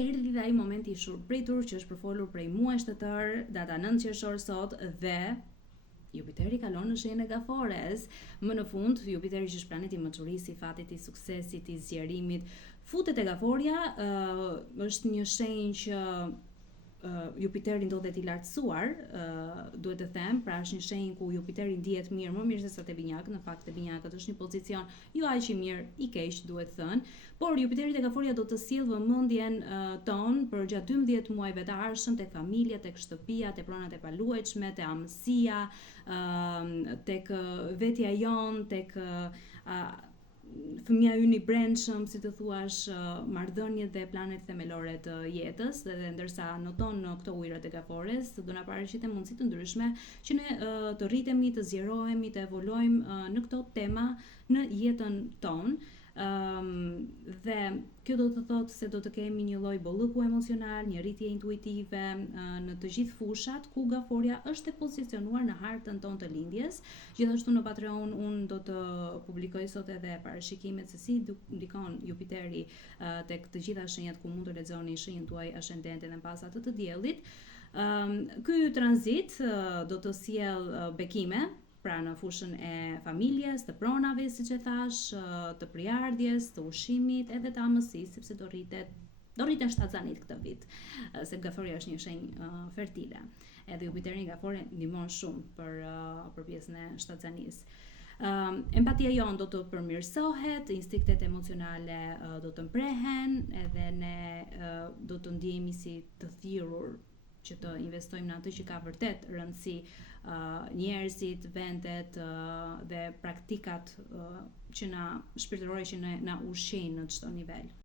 erdhi dhe ai momenti i shurpritur që është përfolur prej muaj shtator, data 9 qershor sot dhe Jupiteri kalon në shenjën e Gafores. Më në fund, Jupiteri që është planeti i maturisë, i fatit, i suksesit, i zgjerimit, futet e Gaforia, është një shenjë që Jupiteri ndodhet i lartësuar, duhet të them, pra është një shenjë ku Jupiteri ndihet mirë, më mirë se sa te binjakët. Në fakt te binjakët është një pozicion jo aq i mirë, i keq duhet thënë, por Jupiteri te Gaforia do të sjellë vëmendjen ton për gjatë 12 muajve të ardhshëm tek familja, tek shtëpia, tek pronat e paluajtshme, te amësia, tek vetja jon, tek fëmia ynë i brendshëm, si të thuash, marrëdhëniet dhe planet themelore të jetës, dhe ndërsa noton në këto ujërat e Gafores, do na paraqiten mundësi të ndryshme që ne të rritemi, të zgjerohemi, të evoluojmë në këto tema në jetën tonë. Dhe kjo do të thotë se do të kemi një lloj bollëku emocional, një rritje intuitive në të gjithë fushat ku Gaforia është e pozicionuar në hartën tonë të lindjes. Gjithashtu në Patreon unë do të publikoj sot edhe parashikimet se si ndikon Jupiteri tek të gjitha shenjat, ku mund të lexoni shenjën tuaj ascendente dhe pasat të diellit. Ky tranzit do të sjell bekime, pra në fushën e familjes, të pronave, siç e thash, të priardhjes, të ushqimit, edhe të amësisë, sepse do rriten shtatzanit këtë vit, se Gaforia është një shenjë fertile. Edhe Jupiteri nga Gafore ndihmon shumë për pjesën e shtatzanisë. Empatia jon do të përmirësohet, instinktet emocionale do të mprehen, edhe ne do të ndjehemi si të thirrur që të investojmë në atë që ka vërtet rëndësi, njerëzit, vendet dhe praktikat që na shpirtërore që na ushqejnë në çdo nivel.